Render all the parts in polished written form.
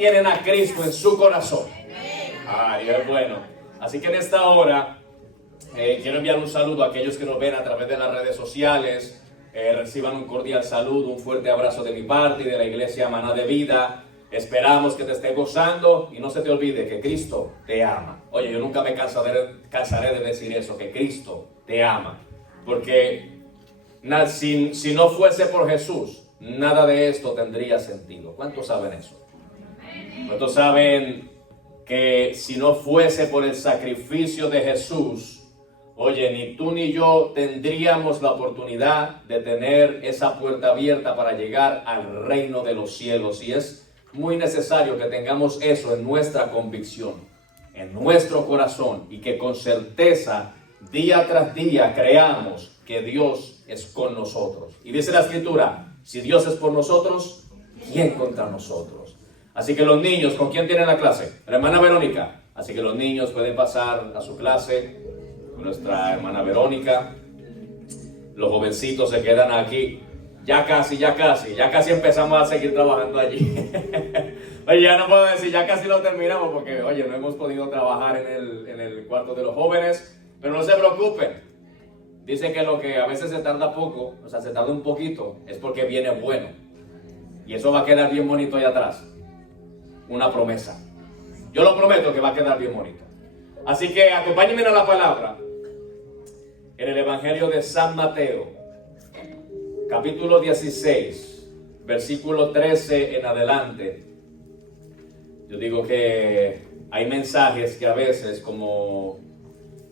tienen a Cristo en su corazón? Ay, es bueno. Así que en esta hora quiero enviar un saludo a aquellos que nos ven a través de las redes sociales. Reciban un cordial saludo, un fuerte abrazo de mi parte y de la iglesia Maná de Vida. Esperamos que te estés gozando y no se te olvide que Cristo te ama. Oye, yo nunca me cansaré de decir eso, que Cristo te ama. Porque si no fuese por Jesús, nada de esto tendría sentido. ¿Cuántos saben eso? ¿Cuántos saben que si no fuese por el sacrificio de Jesús, oye, ni tú ni yo tendríamos la oportunidad de tener esa puerta abierta para llegar al reino de los cielos? Y es muy necesario que tengamos eso en nuestra convicción, en nuestro corazón, y que con certeza, día tras día, creamos que Dios es con nosotros. Y dice la Escritura, si Dios es por nosotros, ¿quién contra nosotros? Así que los niños, ¿con quién tienen la clase? La hermana Verónica. Así que los niños pueden pasar a su clase con nuestra hermana Verónica. Los jovencitos se quedan aquí. Ya casi empezamos a seguir trabajando allí. Oye, ya no puedo decir, ya casi lo terminamos porque, oye, no hemos podido trabajar en el cuarto de los jóvenes. Pero no se preocupen. Dice que lo que a veces se tarda poco, o sea, se tarda un poquito, es porque viene bueno. Y eso va a quedar bien bonito allá atrás. Una promesa. Yo lo prometo que va a quedar bien bonito. Así que acompáñenme a la palabra en el Evangelio de San Mateo, capítulo 16, versículo 13 en adelante. Yo digo que hay mensajes que a veces, como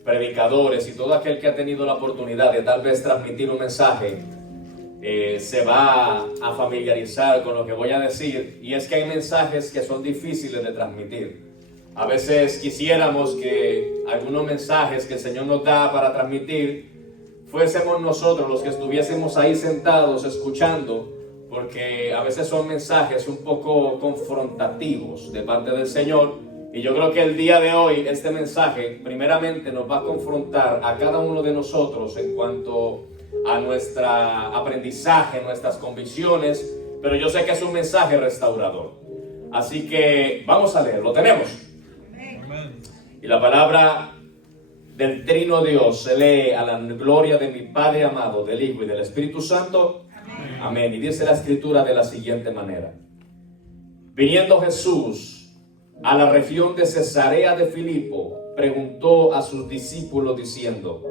predicadores y todo aquel que ha tenido la oportunidad de tal vez transmitir un mensaje, se va a familiarizar con lo que voy a decir. Y es que hay mensajes que son difíciles de transmitir. A veces quisiéramos que algunos mensajes que el Señor nos da para transmitir fuésemos nosotros los que estuviésemos ahí sentados escuchando, porque a veces son mensajes un poco confrontativos de parte del Señor. Y yo creo que el día de hoy este mensaje primeramente nos va a confrontar a cada uno de nosotros en cuanto a nuestro aprendizaje, nuestras convicciones, pero yo sé que es un mensaje restaurador. Así que vamos a leer, ¿lo tenemos? Y la palabra del Trino Dios se lee a la gloria de mi Padre amado, del Hijo y del Espíritu Santo. Amén. Y dice la Escritura de la siguiente manera: viniendo Jesús a la región de Cesarea de Filipo, preguntó a sus discípulos diciendo: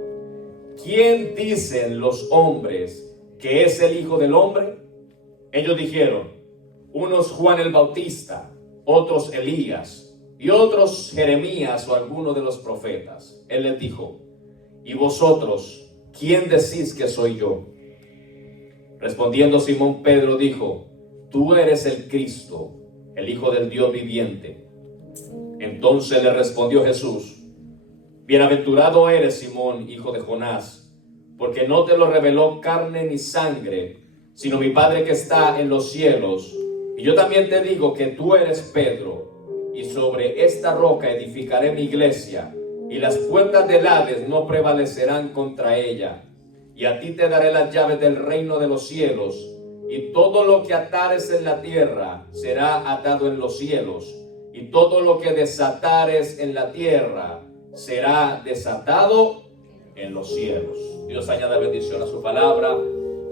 ¿quién dicen los hombres que es el Hijo del Hombre? Ellos dijeron: unos Juan el Bautista, otros Elías, y otros Jeremías o alguno de los profetas. Él les dijo: ¿y vosotros, quién decís que soy yo? Respondiendo Simón Pedro dijo: tú eres el Cristo, el Hijo del Dios viviente. Entonces le respondió Jesús: bienaventurado eres, Simón, hijo de Jonás, porque no te lo reveló carne ni sangre, sino mi Padre que está en los cielos. Y yo también te digo que tú eres Pedro, y sobre esta roca edificaré mi iglesia, y las puertas del Hades no prevalecerán contra ella. Y a ti te daré las llaves del reino de los cielos, y todo lo que atares en la tierra será atado en los cielos, y todo lo que desatares en la tierra será desatado en los cielos. Dios añada bendición a su palabra.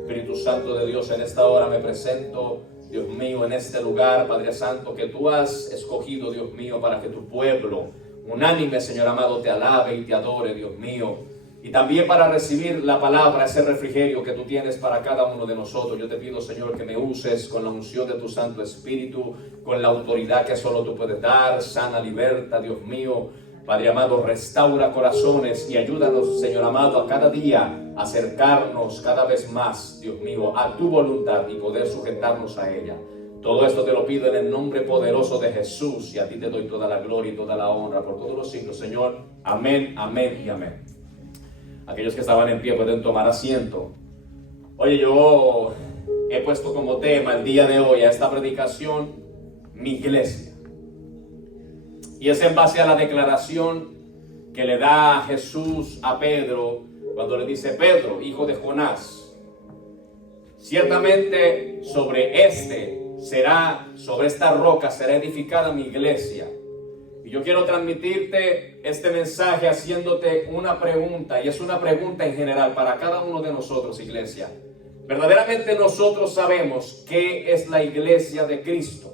Espíritu Santo de Dios, en esta hora me presento, Dios mío, en este lugar, Padre Santo, que tú has escogido, Dios mío, para que tu pueblo unánime, Señor amado, te alabe y te adore, Dios mío. Y también para recibir la palabra, ese refrigerio que tú tienes para cada uno de nosotros. Yo te pido, Señor, que me uses con la unción de tu Santo Espíritu, con la autoridad que solo tú puedes dar. Sana, liberta, Dios mío. Padre amado, restaura corazones y ayúdanos, Señor amado, a cada día acercarnos cada vez más, Dios mío, a tu voluntad y poder sujetarnos a ella. Todo esto te lo pido en el nombre poderoso de Jesús, y a ti te doy toda la gloria y toda la honra por todos los siglos, Señor. Amén, amén y amén. Aquellos que estaban en pie pueden tomar asiento. Oye, yo he puesto como tema el día de hoy a esta predicación mi iglesia. Y es en base a la declaración que le da Jesús a Pedro cuando le dice: Pedro, hijo de Jonás, ciertamente sobre este sobre esta roca será edificada mi iglesia. Y yo quiero transmitirte este mensaje haciéndote una pregunta, y es una pregunta en general para cada uno de nosotros, iglesia. ¿Verdaderamente nosotros sabemos qué es la iglesia de Cristo?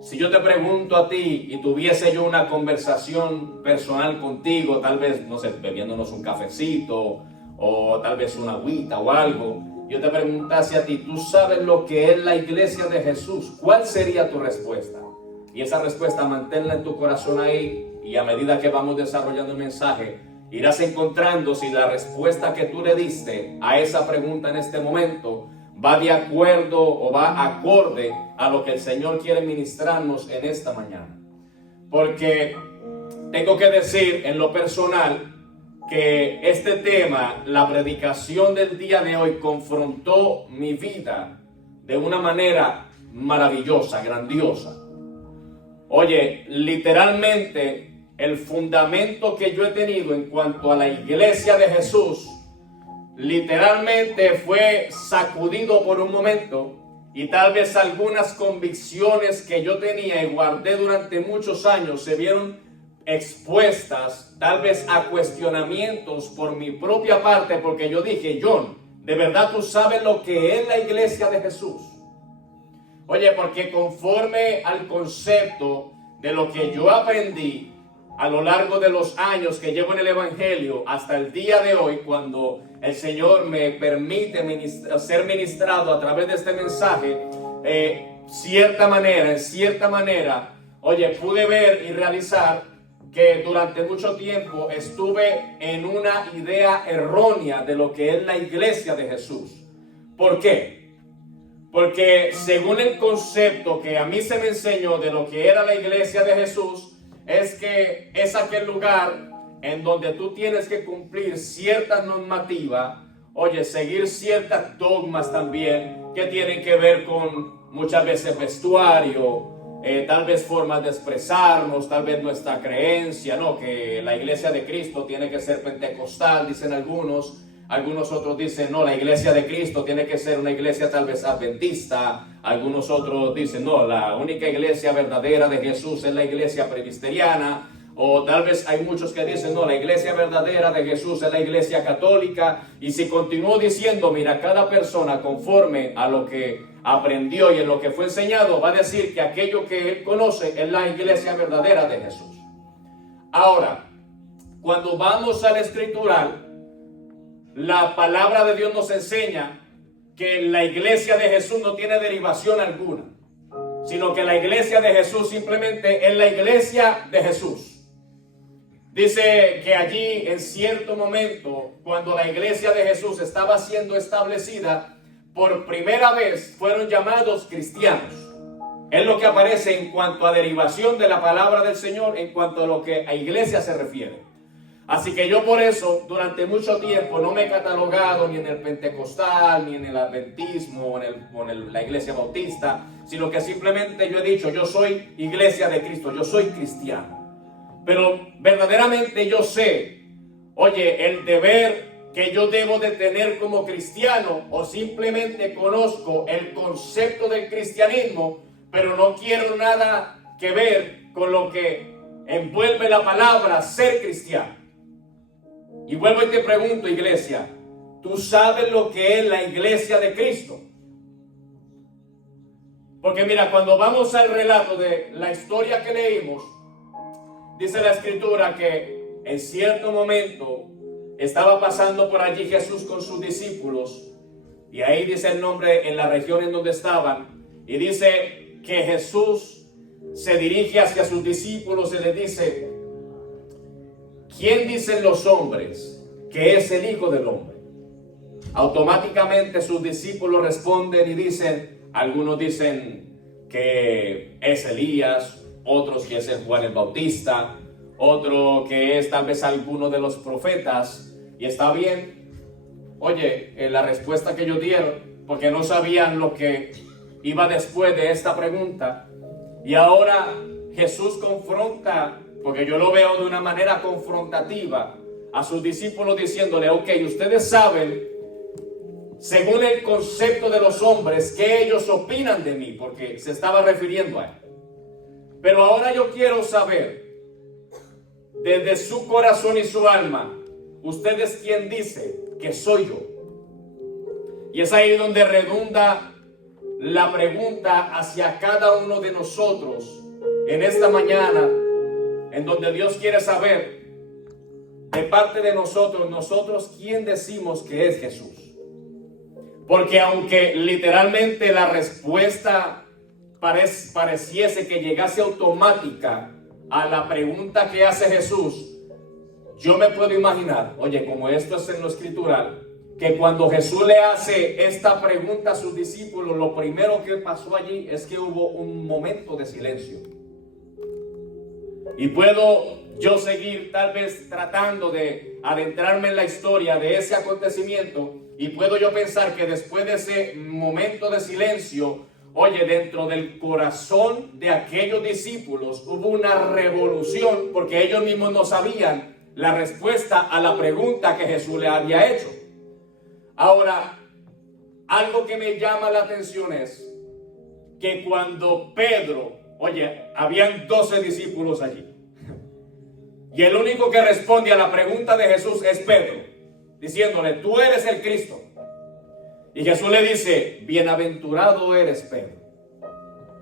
Si yo te pregunto a ti y tuviese yo una conversación personal contigo, tal vez, no sé, bebiéndonos un cafecito o tal vez una agüita o algo, yo te preguntase a ti, ¿tú sabes lo que es la iglesia de Jesús? ¿Cuál sería tu respuesta? Y esa respuesta manténla en tu corazón ahí, y a medida que vamos desarrollando el mensaje, irás encontrando si la respuesta que tú le diste a esa pregunta en este momento va de acuerdo o va acorde a lo que el Señor quiere ministrarnos en esta mañana. Porque tengo que decir en lo personal que este tema, la predicación del día de hoy, confrontó mi vida de una manera maravillosa, grandiosa. Oye, literalmente el fundamento que yo he tenido en cuanto a la iglesia de Jesús, literalmente fue sacudido por un momento, y tal vez algunas convicciones que yo tenía y guardé durante muchos años se vieron expuestas tal vez a cuestionamientos por mi propia parte, porque yo dije, John, ¿de verdad tú sabes lo que es la iglesia de Jesús? Oye, porque conforme al concepto de lo que yo aprendí a lo largo de los años que llevo en el Evangelio hasta el día de hoy, cuando el Señor me permite ser ministrado a través de este mensaje, en cierta manera, oye, pude ver y realizar que durante mucho tiempo estuve en una idea errónea de lo que es la iglesia de Jesús. ¿Por qué? Porque según el concepto que a mí se me enseñó de lo que era la iglesia de Jesús, es que es aquel lugar en donde tú tienes que cumplir cierta normativa, oye, seguir ciertas dogmas también que tienen que ver con muchas veces vestuario, tal vez formas de expresarnos, tal vez nuestra creencia, ¿no? Que la iglesia de Cristo tiene que ser pentecostal, dicen algunos. Algunos otros dicen, no, la iglesia de Cristo tiene que ser una iglesia tal vez adventista. Algunos otros dicen, no, la única iglesia verdadera de Jesús es la iglesia presbiteriana. O tal vez hay muchos que dicen, no, la iglesia verdadera de Jesús es la iglesia católica. Y si continúo diciendo, mira, cada persona conforme a lo que aprendió y en lo que fue enseñado, va a decir que aquello que él conoce es la iglesia verdadera de Jesús. Ahora, cuando vamos al escritural, la palabra de Dios nos enseña que la iglesia de Jesús no tiene derivación alguna, sino que la iglesia de Jesús simplemente es la iglesia de Jesús. Dice que allí en cierto momento, cuando la iglesia de Jesús estaba siendo establecida, por primera vez fueron llamados cristianos. Es lo que aparece en cuanto a derivación de la palabra del Señor, en cuanto a lo que a iglesia se refiere. Así que yo por eso durante mucho tiempo no me he catalogado ni en el pentecostal, ni en el adventismo, o en la iglesia bautista, sino que simplemente yo he dicho, yo soy iglesia de Cristo, yo soy cristiano. Pero verdaderamente yo sé, oye, el deber que yo debo de tener como cristiano, o simplemente conozco el concepto del cristianismo, pero no quiero nada que ver con lo que envuelve la palabra ser cristiano. Y vuelvo y te pregunto, iglesia, ¿tú sabes lo que es la iglesia de Cristo? Porque mira, cuando vamos al relato de la historia que leímos, dice la escritura que en cierto momento estaba pasando por allí Jesús con sus discípulos, y ahí dice el nombre en la región en donde estaban, y dice que Jesús se dirige hacia sus discípulos y les dice, ¿quién dicen los hombres que es el Hijo del Hombre? Automáticamente sus discípulos responden y dicen, algunos dicen que es Elías, otros que es el Juan el Bautista, otro que es tal vez alguno de los profetas, y está bien. Oye, la respuesta que ellos dieron, porque no sabían lo que iba después de esta pregunta, y ahora Jesús confronta, porque yo lo veo de una manera confrontativa, a sus discípulos diciéndole, ok, ustedes saben según el concepto de los hombres, qué ellos opinan de mí, porque se estaba refiriendo a él. Pero ahora yo quiero saber, desde su corazón y su alma, ¿usted es quien dice que soy yo? Y es ahí donde redunda la pregunta hacia cada uno de nosotros en esta mañana, en donde Dios quiere saber de parte de nosotros, ¿quién decimos que es Jesús? Porque aunque literalmente la respuesta pareciese que llegase automática a la pregunta que hace Jesús, yo me puedo imaginar, oye, como esto es en lo escritural, que cuando Jesús le hace esta pregunta a sus discípulos, lo primero que pasó allí es que hubo un momento de silencio. Y puedo yo seguir tal vez tratando de adentrarme en la historia de ese acontecimiento, y puedo yo pensar que después de ese momento de silencio, oye, dentro del corazón de aquellos discípulos hubo una revolución, porque ellos mismos no sabían la respuesta a la pregunta que Jesús le había hecho. Ahora, algo que me llama la atención es que cuando Pedro, oye, habían 12 discípulos allí, y el único que responde a la pregunta de Jesús es Pedro, diciéndole, tú eres el Cristo. Y Jesús le dice, bienaventurado eres Pedro,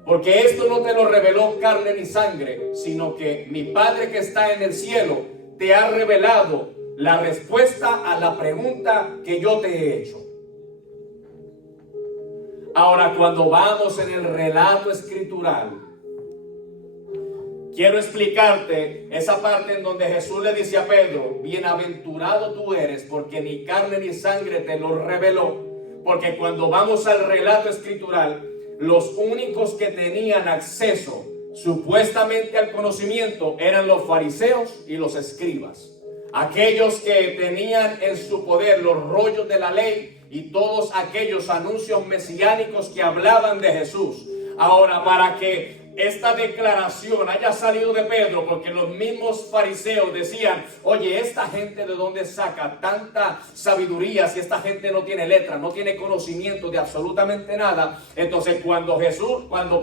porque esto no te lo reveló carne ni sangre, sino que mi Padre que está en el cielo te ha revelado la respuesta a la pregunta que yo te he hecho. Ahora, cuando vamos en el relato escritural, quiero explicarte esa parte en donde Jesús le dice a Pedro, bienaventurado tú eres, porque ni carne ni sangre te lo reveló. Porque cuando vamos al relato escritural, los únicos que tenían acceso supuestamente al conocimiento eran los fariseos y los escribas. Aquellos que tenían en su poder los rollos de la ley y todos aquellos anuncios mesiánicos que hablaban de Jesús. Ahora, para que esta declaración haya salido de Pedro, porque los mismos fariseos decían, oye, esta gente de dónde saca tanta sabiduría si esta gente no tiene letra, no tiene conocimiento de absolutamente nada. Entonces cuando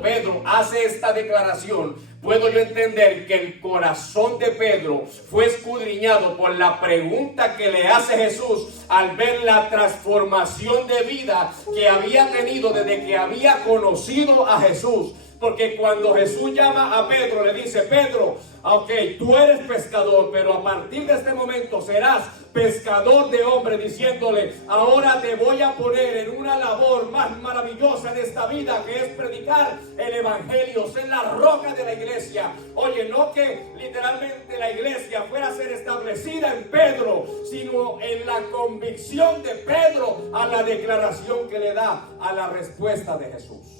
Pedro hace esta declaración, puedo yo entender que el corazón de Pedro fue escudriñado por la pregunta que le hace Jesús al ver la transformación de vida que había tenido desde que había conocido a Jesús. Porque cuando Jesús llama a Pedro, le dice, Pedro, ok, tú eres pescador, pero a partir de este momento serás pescador de hombres, diciéndole, ahora te voy a poner en una labor más maravillosa en esta vida, que es predicar el evangelio, ser la roca de la iglesia. Oye, no que literalmente la iglesia fuera a ser establecida en Pedro, sino en la convicción de Pedro a la declaración que le da a la respuesta de Jesús.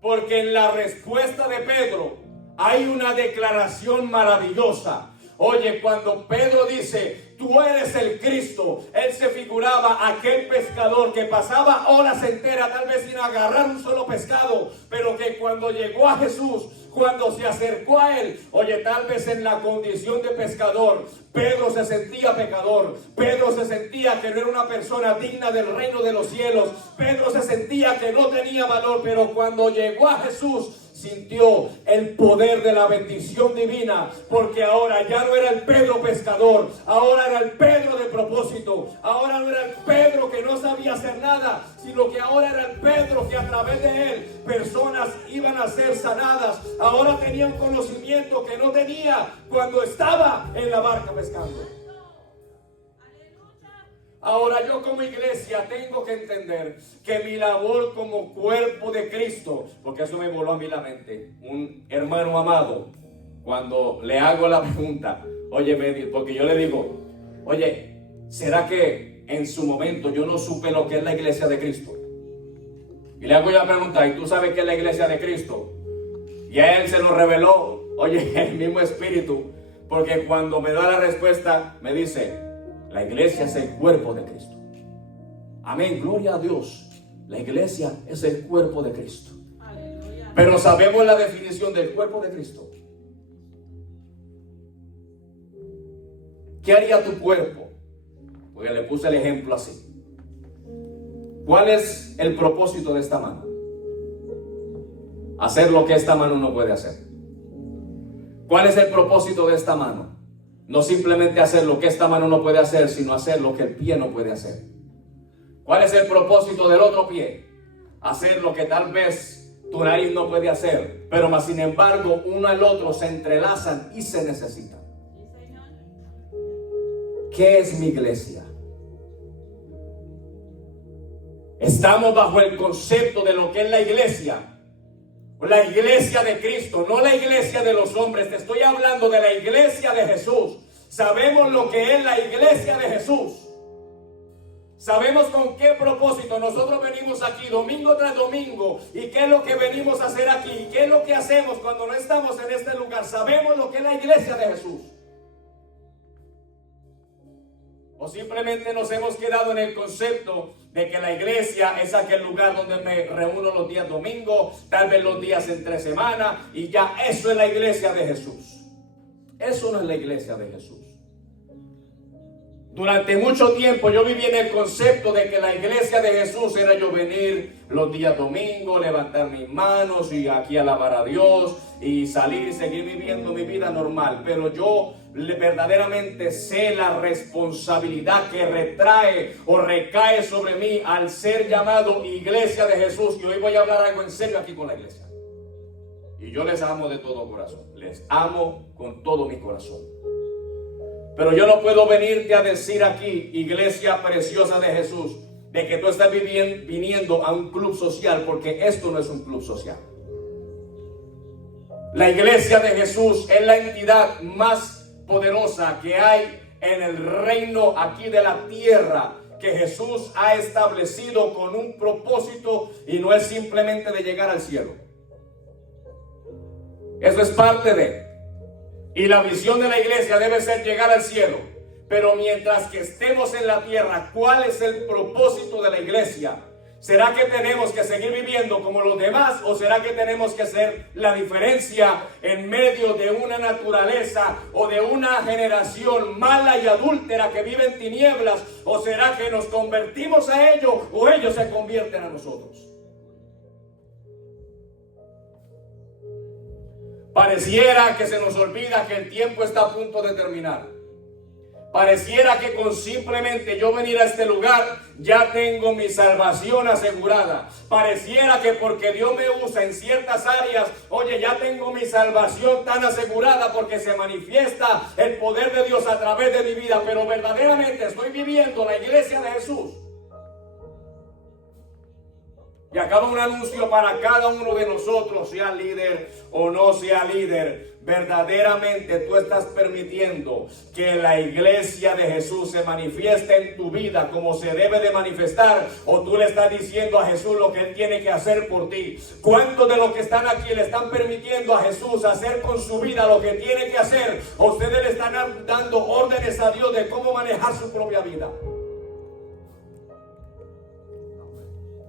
Porque en la respuesta de Pedro hay una declaración maravillosa. Oye, cuando Pedro dice, tú eres el Cristo, él se figuraba a aquel pescador que pasaba horas enteras tal vez sin agarrar un solo pescado, pero que cuando llegó a Jesús, cuando se acercó a él, oye, tal vez en la condición de pescador, Pedro se sentía pecador, Pedro se sentía que no era una persona digna del reino de los cielos, Pedro se sentía que no tenía valor, pero cuando llegó a Jesús, sintió el poder de la bendición divina, porque ahora ya no era el Pedro pescador, ahora era el Pedro de propósito, ahora no era el Pedro que no sabía hacer nada, sino que ahora era el Pedro que a través de él personas iban a ser sanadas. Ahora tenía un conocimiento que no tenía cuando estaba en la barca pescando. Ahora yo como iglesia tengo que entender que mi labor como cuerpo de Cristo, porque eso me voló a mí la mente, un hermano amado, cuando le hago la pregunta, oye, porque yo le digo, oye, ¿será que en su momento yo no supe lo que es la iglesia de Cristo? Y le hago la pregunta, ¿y tú sabes qué es la iglesia de Cristo? Y a él se lo reveló, oye, el mismo Espíritu, porque cuando me da la respuesta, me dice, la iglesia es el cuerpo de Cristo. Amén, gloria a Dios. La iglesia es el cuerpo de Cristo. Aleluya. Pero sabemos la definición del cuerpo de Cristo. ¿Qué haría tu cuerpo? porque le puse el ejemplo así. ¿Cuál es el propósito de esta mano? Hacer lo que esta mano no puede hacer. ¿Cuál es el propósito de esta mano? No simplemente hacer lo que esta mano no puede hacer, sino hacer lo que el pie no puede hacer. ¿Cuál es el propósito del otro pie? Hacer lo que tal vez tu nariz no puede hacer, pero más sin embargo uno al otro se entrelazan y se necesitan. ¿Qué es mi iglesia? Estamos bajo el concepto de lo que es la iglesia de Cristo, no la iglesia de los hombres. Te estoy hablando de la iglesia de Jesús. Sabemos lo que es la iglesia de Jesús. Sabemos con qué propósito nosotros venimos aquí domingo tras domingo y qué es lo que venimos a hacer aquí, qué es lo que hacemos cuando no estamos en este lugar. Sabemos lo que es la iglesia de Jesús. O simplemente nos hemos quedado en el concepto de que la iglesia es aquel lugar donde me reúno los días domingos, tal vez los días entre semana, y ya eso es la iglesia de Jesús. Eso no es la iglesia de Jesús. Durante mucho tiempo yo viví en el concepto de que la iglesia de Jesús era yo venir los días domingos, levantar mis manos y aquí alabar a Dios y salir y seguir viviendo mi vida normal. Pero yo verdaderamente sé la responsabilidad que retrae o recae sobre mí al ser llamado iglesia de Jesús. Y hoy voy a hablar algo en serio aquí con la iglesia. Y yo les amo de todo corazón. Les amo con todo mi corazón. Pero yo no puedo venirte a decir aquí, iglesia preciosa de Jesús, de que tú estás viniendo a un club social, porque esto no es un club social. La iglesia de Jesús es la entidad más poderosa que hay en el reino aquí de la tierra, que Jesús ha establecido con un propósito y no es simplemente de llegar al cielo. Eso es parte de. Y la visión de la iglesia debe ser llegar al cielo. Pero mientras que estemos en la tierra, ¿cuál es el propósito de la iglesia? ¿Será que tenemos que seguir viviendo como los demás? ¿O será que tenemos que hacer la diferencia en medio de una naturaleza o de una generación mala y adúltera que vive en tinieblas? ¿O será que nos convertimos a ellos o ellos se convierten a nosotros? Pareciera que se nos olvida que el tiempo está a punto de terminar. Pareciera que con simplemente yo venir a este lugar ya tengo mi salvación asegurada. Pareciera que porque Dios me usa en ciertas áreas, oye, ya tengo mi salvación tan asegurada porque se manifiesta el poder de Dios a través de mi vida. Pero verdaderamente estoy viviendo la iglesia de Jesús. Y acaba un anuncio para cada uno de nosotros, sea líder o no sea líder. Verdaderamente tú estás permitiendo que la iglesia de Jesús se manifieste en tu vida como se debe de manifestar, o tú le estás diciendo a Jesús lo que Él tiene que hacer por ti. ¿Cuántos de los que están aquí le están permitiendo a Jesús hacer con su vida lo que tiene que hacer? ¿O ustedes le están dando órdenes a Dios de cómo manejar su propia vida?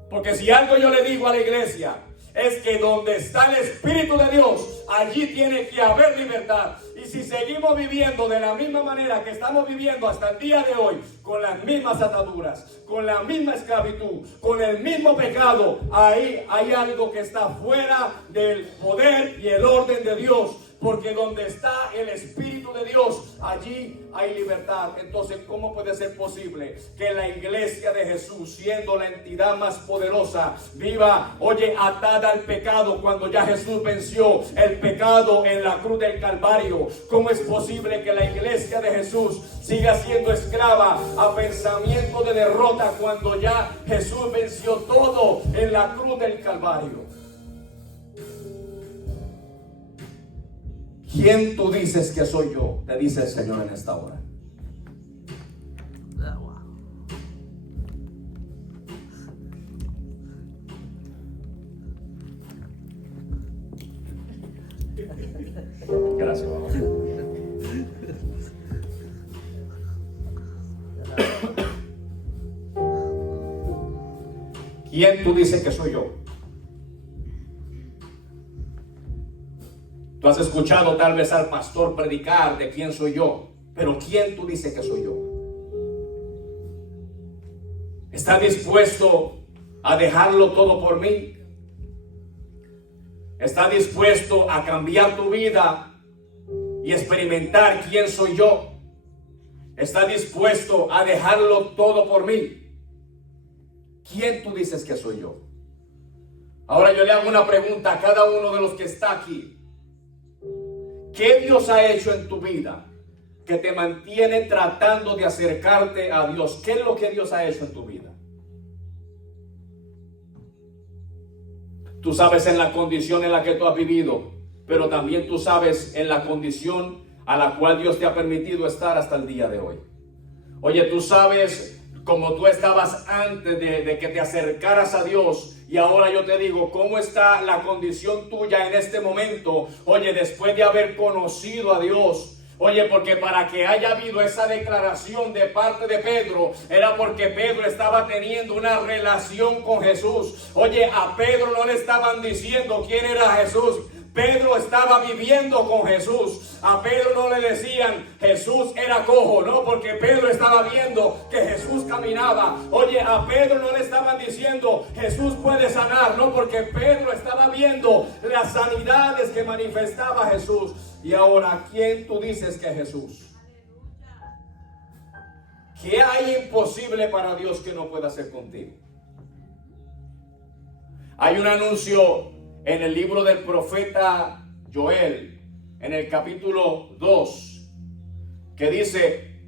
Porque si algo yo le digo a la iglesia es que donde está el Espíritu de Dios, allí tiene que haber libertad. Y si seguimos viviendo de la misma manera que estamos viviendo hasta el día de hoy, con las mismas ataduras, con la misma esclavitud, con el mismo pecado, ahí hay algo que está fuera del poder y el orden de Dios. Porque donde está el Espíritu de Dios, allí hay libertad. Entonces, ¿cómo puede ser posible que la iglesia de Jesús, siendo la entidad más poderosa, viva, oye, atada al pecado cuando ya Jesús venció el pecado en la cruz del Calvario? ¿Cómo es posible que la iglesia de Jesús siga siendo esclava a pensamiento de derrota cuando ya Jesús venció todo en la cruz del Calvario? ¿Quién tú dices que soy yo? Te dice el Señor en esta hora. Gracias, mamá. ¿Quién tú dices que soy yo? Tú has escuchado tal vez al pastor predicar de quién soy yo, pero ¿quién tú dices que soy yo? ¿Estás dispuesto a dejarlo todo por mí? ¿Estás dispuesto a cambiar tu vida y experimentar quién soy yo? ¿Estás dispuesto a dejarlo todo por mí? ¿Quién tú dices que soy yo? Ahora yo le hago una pregunta a cada uno de los que está aquí. ¿Qué Dios ha hecho en tu vida que te mantiene tratando de acercarte a Dios? ¿Qué es lo que Dios ha hecho en tu vida? Tú sabes en la condición en la que tú has vivido, pero también tú sabes en la condición a la cual Dios te ha permitido estar hasta el día de hoy. Oye, tú sabes cómo tú estabas antes de que te acercaras a Dios, y ahora yo te digo, ¿cómo está la condición tuya en este momento? Oye, después de haber conocido a Dios. Oye, porque para que haya habido esa declaración de parte de Pedro, era porque Pedro estaba teniendo una relación con Jesús. Oye, a Pedro no le estaban diciendo quién era Jesús. Pedro estaba viviendo con Jesús. A Pedro no le decían Jesús era cojo, no, porque Pedro estaba viendo que Jesús caminaba. Oye, a Pedro no le estaban diciendo Jesús puede sanar, no, porque Pedro estaba viendo las sanidades que manifestaba Jesús. Y ahora, ¿quién tú dices que es Jesús? ¿Qué hay imposible para Dios que no pueda hacer contigo? Hay un anuncio en el libro del profeta Joel, en el capítulo 2, que dice,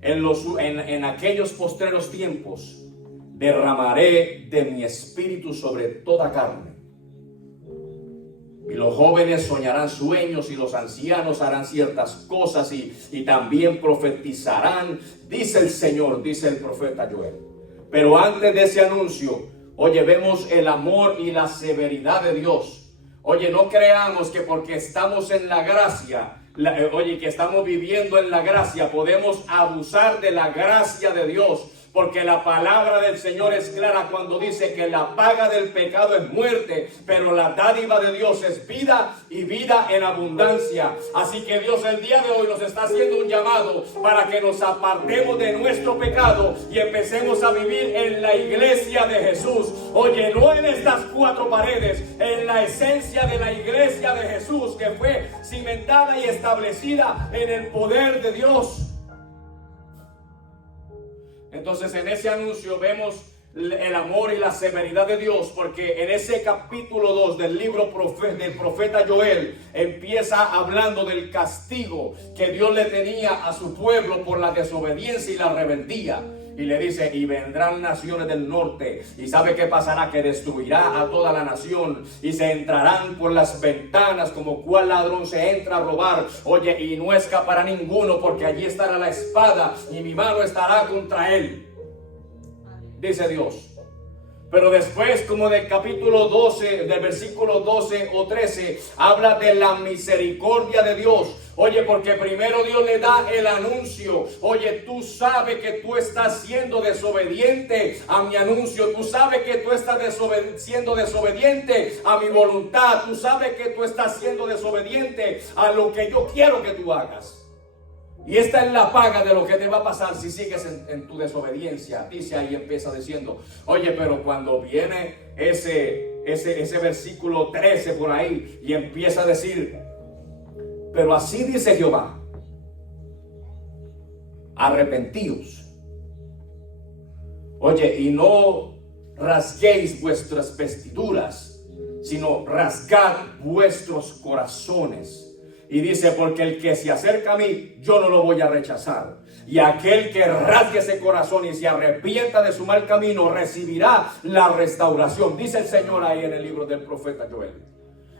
en aquellos postreros tiempos, derramaré de mi espíritu sobre toda carne. Y los jóvenes soñarán sueños y los ancianos harán ciertas cosas y también profetizarán, dice el Señor, dice el profeta Joel. Pero antes de ese anuncio, oye, vemos el amor y la severidad de Dios. Oye, no creamos que porque estamos en la gracia, que estamos viviendo en la gracia, podemos abusar de la gracia de Dios. Porque la palabra del Señor es clara cuando dice que la paga del pecado es muerte, pero la dádiva de Dios es vida y vida en abundancia. Así que Dios el día de hoy nos está haciendo un llamado para que nos apartemos de nuestro pecado y empecemos a vivir en la iglesia de Jesús. Oye, no en estas cuatro paredes, en la esencia de la iglesia de Jesús, que fue cimentada y establecida en el poder de Dios. Entonces en ese anuncio vemos el amor y la severidad de Dios, porque en ese capítulo 2 del libro del profeta Joel empieza hablando del castigo que Dios le tenía a su pueblo por la desobediencia y la rebeldía. Y le dice, y vendrán naciones del norte, y sabe qué pasará, que destruirá a toda la nación, y se entrarán por las ventanas como cual ladrón se entra a robar. Oye, y no escapará ninguno, porque allí estará la espada, y mi mano estará contra él, dice Dios. Pero después, como del capítulo 12, del versículo 12 o 13, habla de la misericordia de Dios. Oye, porque primero Dios le da el anuncio. Oye, tú sabes que tú estás siendo desobediente a mi anuncio. Tú sabes que tú estás siendo desobediente a mi voluntad. Tú sabes que tú estás siendo desobediente a lo que yo quiero que tú hagas. Y esta es la paga de lo que te va a pasar si sigues en tu desobediencia. Dice ahí, empieza diciendo, oye, pero cuando viene ese versículo 13 por ahí y empieza a decir, pero así dice Jehová, arrepentíos. Oye, y no rasguéis vuestras vestiduras, sino rasgad vuestros corazones. Y dice, porque el que se acerca a mí, yo no lo voy a rechazar. Y aquel que rasgue ese corazón y se arrepienta de su mal camino, recibirá la restauración. Dice el Señor ahí en el libro del profeta Joel.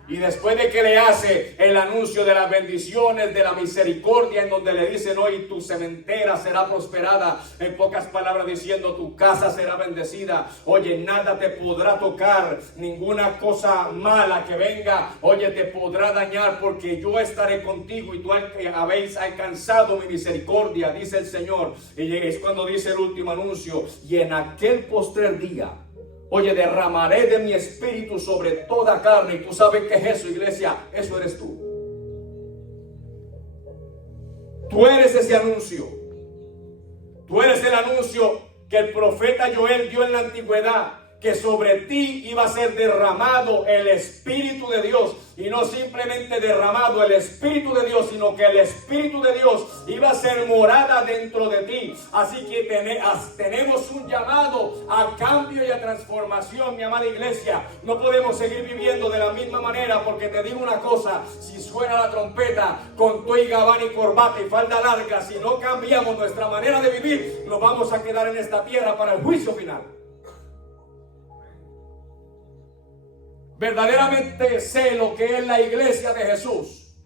Y después de que le hace el anuncio de las bendiciones, de la misericordia, en donde le dicen, hoy tu sementera será prosperada, en pocas palabras diciendo, tu casa será bendecida. Oye, nada te podrá tocar, ninguna cosa mala que venga, oye, te podrá dañar, porque yo estaré contigo y tú habéis alcanzado mi misericordia, dice el Señor. Y es cuando dice el último anuncio, y en aquel postrer día, oye, derramaré de mi espíritu sobre toda carne. Y tú sabes que es eso, iglesia, eso eres tú. Tú eres ese anuncio. Tú eres el anuncio que el profeta Joel dio en la antigüedad, que sobre ti iba a ser derramado el Espíritu de Dios, y no simplemente derramado el Espíritu de Dios, sino que el Espíritu de Dios iba a ser morada dentro de ti. Así que tenemos un llamado a cambio y a transformación, mi amada iglesia. No podemos seguir viviendo de la misma manera, porque te digo una cosa: si suena la trompeta con toy, gabán y corbata y falda larga, si no cambiamos nuestra manera de vivir, nos vamos a quedar en esta tierra para el juicio final. Verdaderamente sé lo que es la iglesia de Jesús.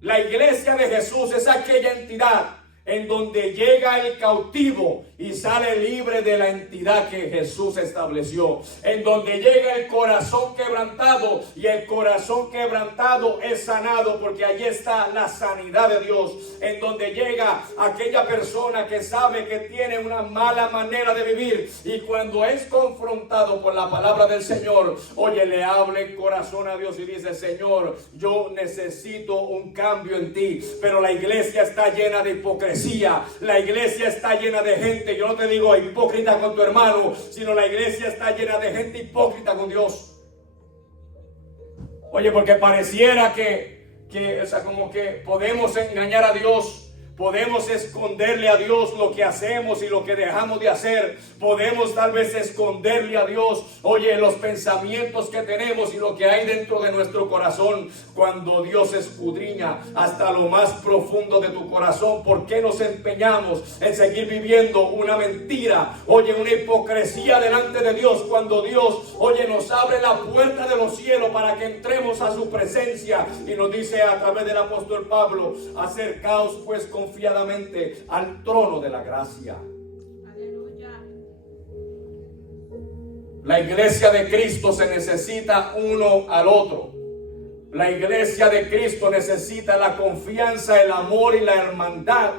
La iglesia de Jesús es aquella entidad en donde llega el cautivo y sale libre de la entidad que Jesús estableció, en donde llega el corazón quebrantado, y el corazón quebrantado es sanado, porque allí está la sanidad de Dios, en donde llega aquella persona que sabe que tiene una mala manera de vivir, y cuando es confrontado por la palabra del Señor, oye, le habla el corazón a Dios y dice: Señor, yo necesito un cambio en ti. Pero la iglesia está llena de hipocresía, la iglesia está llena de gente, yo no te digo hipócrita con tu hermano, sino la iglesia está llena de gente hipócrita con Dios. Oye, porque pareciera o sea, como que podemos engañar a Dios. Podemos esconderle a Dios lo que hacemos y lo que dejamos de hacer. Podemos tal vez esconderle a Dios, oye, los pensamientos que tenemos y lo que hay dentro de nuestro corazón. Cuando Dios escudriña hasta lo más profundo de tu corazón, ¿por qué nos empeñamos en seguir viviendo una mentira? Oye, una hipocresía delante de Dios, cuando Dios, oye, nos abre la puerta de los cielos para que entremos a su presencia, y nos dice a través del apóstol Pablo: acercaos pues confiadamente al trono de la gracia. Aleluya. La iglesia de Cristo se necesita uno al otro. La iglesia de Cristo necesita la confianza, el amor y la hermandad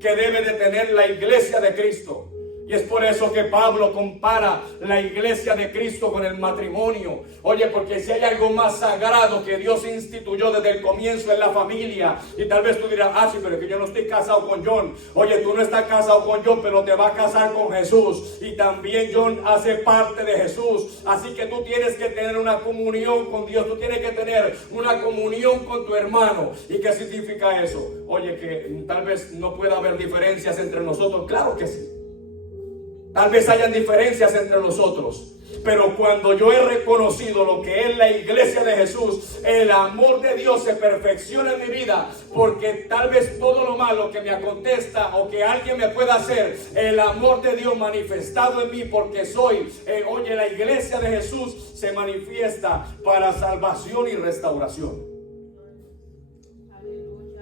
que debe de tener la iglesia de Cristo. Y es por eso que Pablo compara la iglesia de Cristo con el matrimonio. Oye, porque si hay algo más sagrado que Dios instituyó desde el comienzo, en la familia. Y tal vez tú dirás: sí, pero es que yo no estoy casado con John. Oye, tú no estás casado con John, pero te vas a casar con Jesús. Y también John hace parte de Jesús. Así que tú tienes que tener una comunión con Dios. Tú tienes que tener una comunión con tu hermano. ¿Y qué significa eso? Oye, que tal vez no pueda haber diferencias entre nosotros. Claro que sí. Tal vez hayan diferencias entre nosotros, pero cuando yo he reconocido lo que es la iglesia de Jesús, el amor de Dios se perfecciona en mi vida, porque tal vez todo lo malo que me acontezca o que alguien me pueda hacer, el amor de Dios manifestado en mí, porque soy, oye, la iglesia de Jesús se manifiesta para salvación y restauración.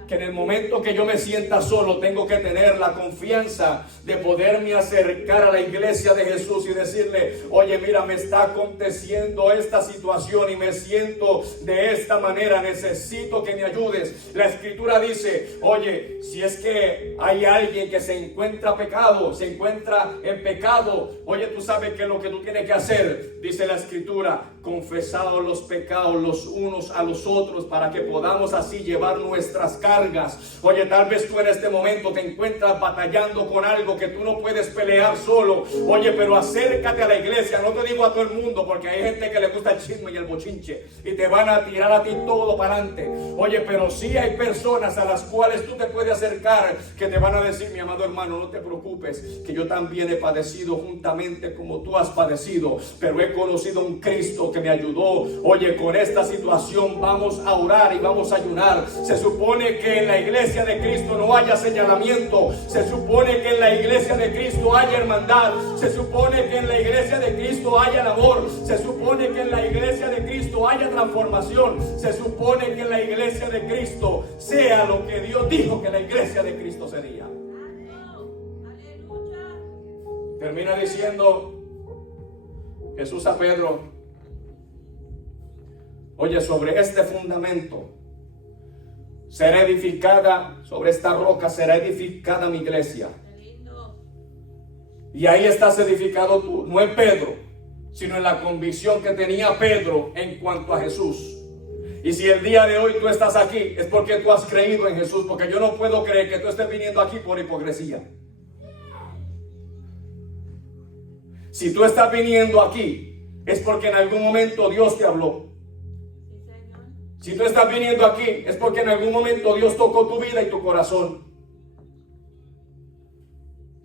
Que en el momento que yo me sienta solo, tengo que tener la confianza de poderme acercar a la iglesia de Jesús y decirle: oye, mira, me está aconteciendo esta situación y me siento de esta manera, necesito que me ayudes. La escritura dice: oye, si es que hay alguien que se encuentra en pecado, oye, tú sabes que lo que tú tienes que hacer, dice la escritura: confesados los pecados los unos a los otros, para que podamos así llevar nuestras cargas. Oye, tal vez tú en este momento te encuentras batallando con algo que tú no puedes pelear solo. Oye, pero acércate a la iglesia. No te digo a todo el mundo, porque hay gente que le gusta el chisme y el bochinche y te van a tirar a ti todo para adelante. Oye, pero sí hay personas a las cuales tú te puedes acercar, que te van a decir: mi amado hermano, no te preocupes, que yo también he padecido juntamente como tú has padecido, pero he conocido un Cristo que me ayudó. Oye, con esta situación vamos a orar y vamos a ayunar. Se supone que en la iglesia de Cristo no haya señalamiento. Se supone que en la iglesia de Cristo haya hermandad. Se supone que en la iglesia de Cristo haya amor. Se supone que en la iglesia de Cristo haya transformación. Se supone que en la iglesia de Cristo sea lo que Dios dijo que la iglesia de Cristo sería. Termina diciendo Jesús a Pedro: oye, sobre este fundamento será edificada, sobre esta roca será edificada mi iglesia. Y ahí estás edificado tú, no en Pedro, sino en la convicción que tenía Pedro en cuanto a Jesús. Y si el día de hoy tú estás aquí, es porque tú has creído en Jesús, porque yo no puedo creer que tú estés viniendo aquí por hipocresía. Si tú estás viniendo aquí, es porque en algún momento Dios te habló. Si tú estás viniendo aquí, es porque en algún momento Dios tocó tu vida y tu corazón.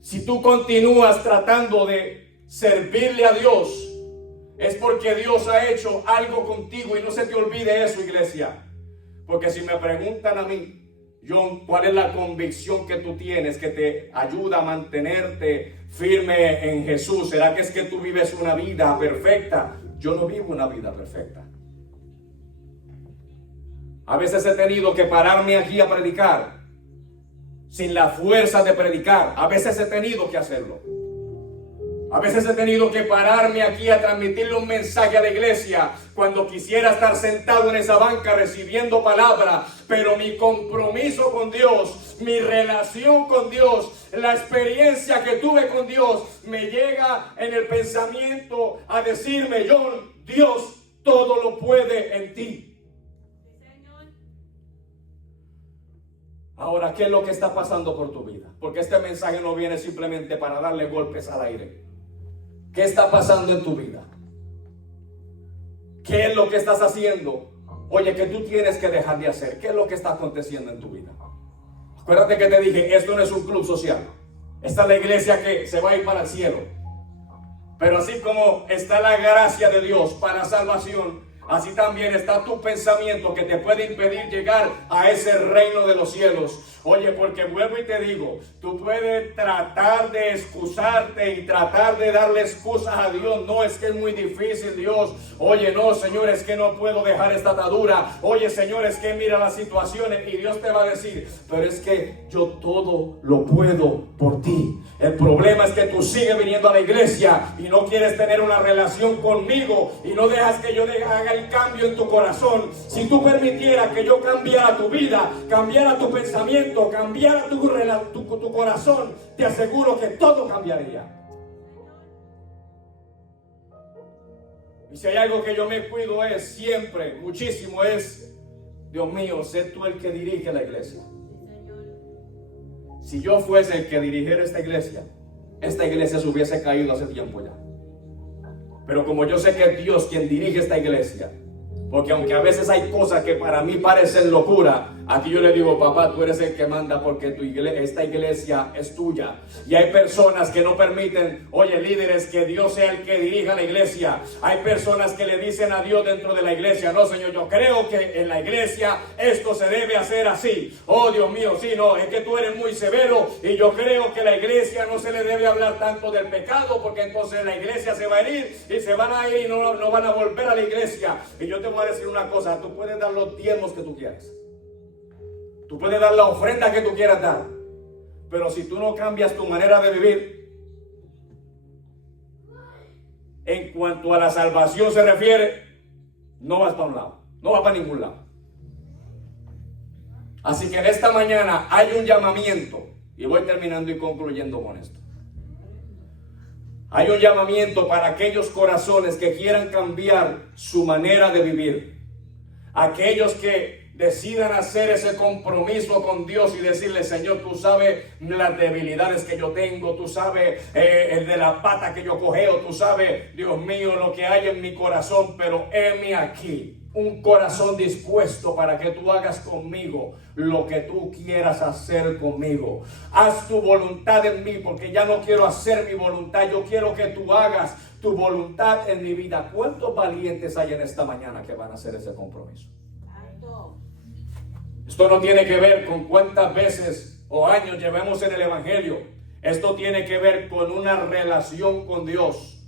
Si tú continúas tratando de servirle a Dios, es porque Dios ha hecho algo contigo, y no se te olvide eso, iglesia. Porque si me preguntan a mí, John, ¿cuál es la convicción que tú tienes que te ayuda a mantenerte firme en Jesús? ¿Será que es que tú vives una vida perfecta? Yo no vivo una vida perfecta. A veces he tenido que pararme aquí a predicar sin la fuerza de predicar. A veces he tenido que hacerlo. A veces he tenido que pararme aquí a transmitirle un mensaje a la iglesia cuando quisiera estar sentado en esa banca recibiendo palabra. Pero mi compromiso con Dios, mi relación con Dios, la experiencia que tuve con Dios, me llega en el pensamiento a decirme, John, Dios todo lo puede en ti. Ahora, ¿qué es lo que está pasando por tu vida? Porque este mensaje no viene simplemente para darle golpes al aire. ¿Qué está pasando en tu vida? ¿Qué es lo que estás haciendo? Oye, que tú tienes que dejar de hacer. ¿Qué es lo que está aconteciendo en tu vida? Acuérdate que te dije, esto no es un club social. Esta es la iglesia que se va a ir para el cielo. Pero así como está la gracia de Dios para salvación, así también está tu pensamiento que te puede impedir llegar a ese reino de los cielos. Oye, porque vuelvo y te digo, tú puedes tratar de excusarte y tratar de darle excusas a Dios. No, es que es muy difícil, Dios. Oye, no, Señor, es que no puedo dejar esta atadura. Oye, Señor, es que mira las situaciones. Y Dios te va a decir, pero es que yo todo lo puedo por ti. El problema es que tú sigues viniendo a la iglesia y no quieres tener una relación conmigo y no dejas que yo haga el cambio en tu corazón. Si tú permitieras que yo cambiara tu vida, cambiara tu pensamiento, cambiara tu corazón, te aseguro que todo cambiaría. Y si hay algo que yo me cuido es siempre, muchísimo, es, Dios mío, sé tú el que dirige la iglesia. Si yo fuese el que dirigiera esta iglesia se hubiese caído hace tiempo ya. Pero como yo sé que es Dios quien dirige esta iglesia, porque aunque a veces hay cosas que para mí parecen locura, aquí yo le digo, papá, tú eres el que manda porque esta iglesia es tuya. Y hay personas que no permiten, oye, líderes, que Dios sea el que dirija la iglesia. Hay personas que le dicen a Dios dentro de la iglesia, no, Señor, yo creo que en la iglesia esto se debe hacer así. Oh, Dios mío, sí, no, es que tú eres muy severo y yo creo que la iglesia no se le debe hablar tanto del pecado, porque entonces la iglesia se va a herir y se van a ir y no van a volver a la iglesia. Y yo te voy a decir una cosa, tú puedes dar los diezmos que tú quieras. Tú puedes dar la ofrenda que tú quieras dar, pero si tú no cambias tu manera de vivir, en cuanto a la salvación se refiere, no vas para un lado, no vas para ningún lado. Así que en esta mañana hay un llamamiento, y voy terminando y concluyendo con esto. Hay un llamamiento para aquellos corazones que quieran cambiar su manera de vivir, aquellos que decidan hacer ese compromiso con Dios y decirle, Señor, tú sabes las debilidades que yo tengo, tú sabes el de la pata que yo cojeo, tú sabes, Dios mío, lo que hay en mi corazón, pero heme aquí, un corazón dispuesto para que tú hagas conmigo lo que tú quieras hacer conmigo. Haz tu voluntad en mí, porque ya no quiero hacer mi voluntad, yo quiero que tú hagas tu voluntad en mi vida. ¿Cuántos valientes hay en esta mañana que van a hacer ese compromiso? Esto no tiene que ver con cuántas veces o años llevemos en el evangelio. Esto tiene que ver con una relación con Dios,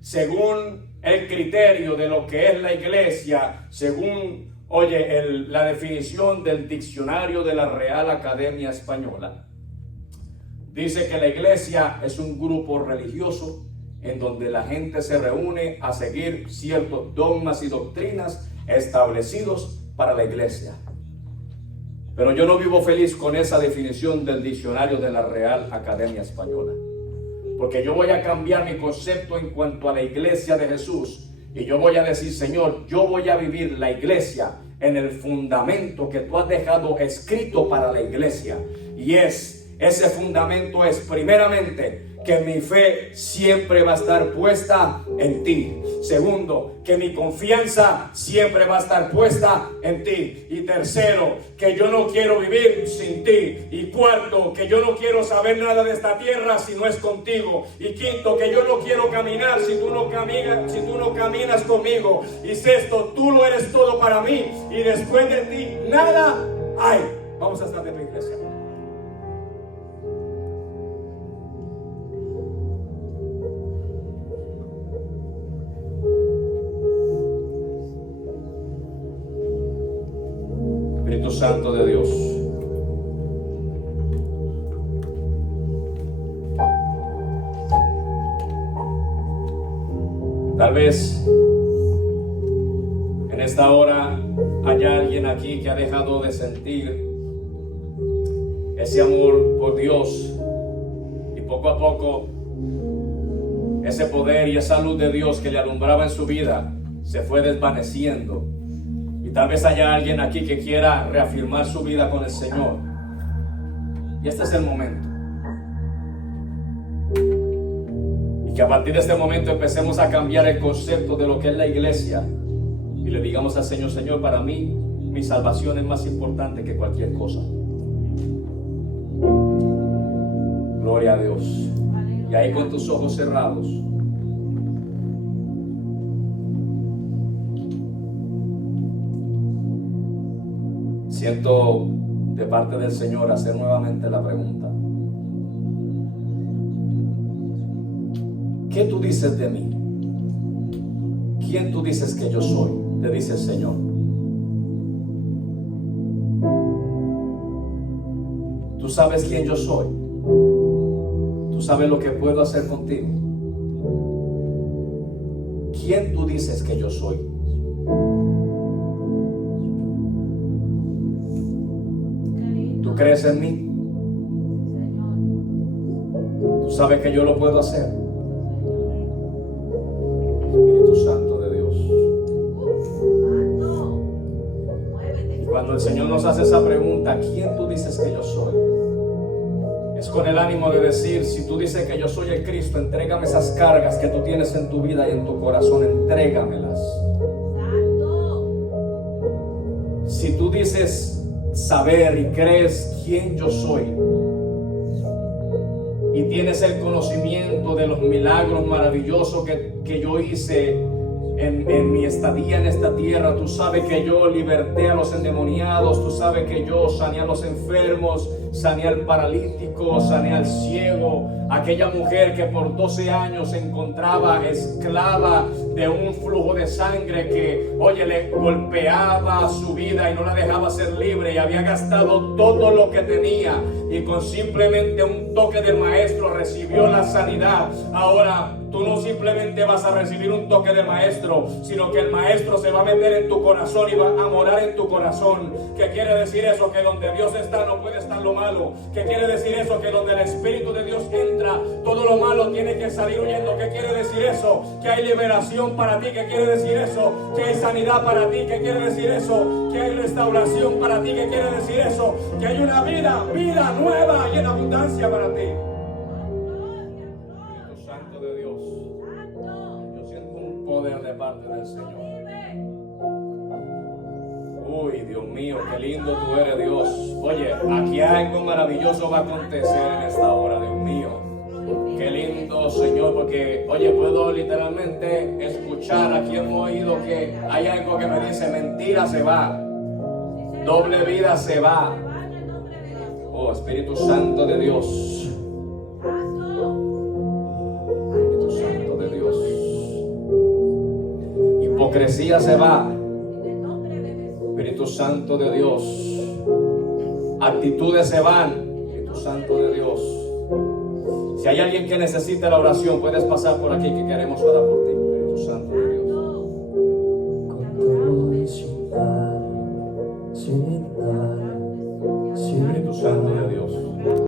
según el criterio de lo que es la iglesia, según, la definición del diccionario de la Real Academia Española. Dice que la iglesia es un grupo religioso en donde la gente se reúne a seguir ciertos dogmas y doctrinas establecidos para la iglesia. Pero yo no vivo feliz con esa definición del diccionario de la Real Academia Española, porque yo voy a cambiar mi concepto en cuanto a la iglesia de Jesús, y yo voy a decir, Señor, yo voy a vivir la iglesia en el fundamento que tú has dejado escrito para la iglesia, y es ese fundamento es primeramente que mi fe siempre va a estar puesta en ti. Segundo, que mi confianza siempre va a estar puesta en ti. Y tercero, que yo no quiero vivir sin ti. Y cuarto, que yo no quiero saber nada de esta tierra si no es contigo. Y quinto, que yo no quiero caminar si tú no caminas conmigo. Y sexto, tú lo eres todo para mí. Y después de ti, nada hay. Vamos a estar de la iglesia. Espíritu Santo de Dios, tal vez en esta hora haya alguien aquí que ha dejado de sentir ese amor por Dios, y poco a poco ese poder y esa luz de Dios que le alumbraba en su vida se fue desvaneciendo. Y tal vez haya alguien aquí que quiera reafirmar su vida con el Señor. Y este es el momento. Y que a partir de este momento empecemos a cambiar el concepto de lo que es la iglesia. Y le digamos al Señor: Señor, para mí, mi salvación es más importante que cualquier cosa. Gloria a Dios. Y ahí con tus ojos cerrados, siento de parte del Señor hacer nuevamente la pregunta: ¿qué tú dices de mí? ¿Quién tú dices que yo soy? Te dice el Señor. Tú sabes quién yo soy. Tú sabes lo que puedo hacer contigo. ¿Quién tú dices que yo soy? ¿Tú crees en mí? ¿Tú sabes que yo lo puedo hacer? Espíritu Santo de Dios. Y cuando el Señor nos hace esa pregunta, ¿quién tú dices que yo soy? Es con el ánimo de decir: si tú dices que yo soy el Cristo, entrégame esas cargas que tú tienes en tu vida y en tu corazón, entrégamelas. Si tú dices saber y crees quién yo soy, y tienes el conocimiento de los milagros maravillosos que yo hice en mi estadía en esta tierra, tú sabes que yo liberté a los endemoniados, tú sabes que yo sané a los enfermos, sané al paralítico, sané al ciego, aquella mujer que por 12 años se encontraba esclava de un flujo de sangre que, oye, le golpeaba su vida y no la dejaba ser libre, y había gastado todo lo que tenía, y con simplemente un toque del maestro recibió la sanidad. Ahora tú no simplemente vas a recibir un toque del maestro, sino que el maestro se va a meter en tu corazón y va a morar en tu corazón. ¿Qué quiere decir eso? Que donde Dios está no puede estar lo malo. ¿Qué quiere decir eso? Que donde el Espíritu de Dios entra, todo lo malo tiene que salir huyendo. ¿Qué quiere decir eso? Que hay liberación para ti. ¿Qué quiere decir eso? Que hay sanidad para ti. ¿Qué quiere decir eso? Que hay restauración para ti. ¿Qué quiere decir eso? Que hay una vida nueva y en abundancia para ti. Poder de parte del Señor. Uy, Dios mío, qué lindo tú eres, Dios. Oye, aquí algo maravilloso va a acontecer en esta hora, Dios mío. Qué lindo, Señor, porque, oye, puedo literalmente escuchar aquí en mi oído que hay algo que me dice: mentira se va, doble vida se va. Oh, Espíritu Santo de Dios. Hipocresía se va. Espíritu Santo de Dios. Actitudes se van. Espíritu Santo de Dios. Si hay alguien que necesite la oración, puedes pasar por aquí, que queremos orar por ti.